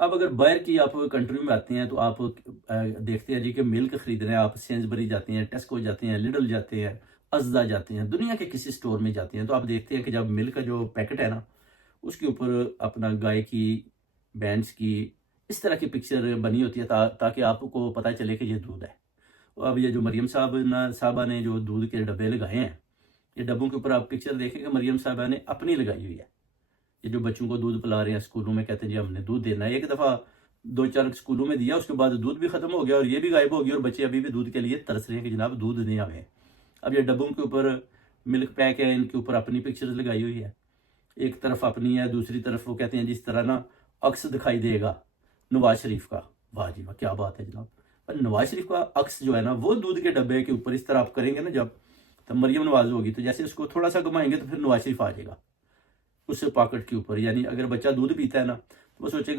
اب اگر باہر کی آپ کنٹری میں آتے ہیں تو آپ دیکھتے ہیں جی کہ ملک خرید رہے ہیں، آپ سینزبری جاتے ہیں، ٹیسکو جاتے ہیں، لڈل جاتے ہیں، ازدا جاتے ہیں، دنیا کے کسی سٹور میں جاتے ہیں تو آپ دیکھتے ہیں کہ جب ملک کا جو پیکٹ ہے نا، اس کے اوپر اپنا گائے کی، بینس کی، اس طرح کی پکچر بنی ہوتی ہے تاکہ آپ کو پتہ چلے کہ یہ دودھ ہے۔ اب یہ جو مریم صاحبہ نے جو دودھ کے ڈبے لگائے ہیں، یہ ڈبوں کے اوپر آپ پکچر دیکھیں کہ مریم صاحبہ نے اپنی لگائی ہوئی ہے۔ یہ جو بچوں کو دودھ پلا رہے ہیں اسکولوں میں، کہتے ہیں جی ہم نے دودھ دینا ہے، ایک دفعہ دو چار اسکولوں میں دیا، اس کے بعد دودھ بھی ختم ہو گیا اور یہ بھی غائب ہو گیا، اور بچے ابھی بھی دودھ کے لیے ترس رہے ہیں کہ جناب دودھ دیں ہمیں۔ اب یہ ڈبوں کے اوپر ملک پیک ہے، ان کے اوپر اپنی پکچرز لگائی ہوئی ہے، ایک طرف اپنی ہے، دوسری طرف وہ کہتے ہیں جس طرح نا عکس دکھائی دے گا نواز شریف کا۔ واہ جی واہ، کیا بات ہے جناب! پر نواز شریف کا عکس جو ہے نا، وہ دودھ کے ڈبے کے اوپر اس طرح آپ کریں گے نا، جب تب مریم نواز ہوگی تو جیسے اس کو تھوڑا سا گھمائیں گے تو پھر نواز شریف آ جائے گا اس پاکٹ کے اوپر۔ یعنی اگر بچہ دودھ پیتا ہے نا تو وہ سوچے گا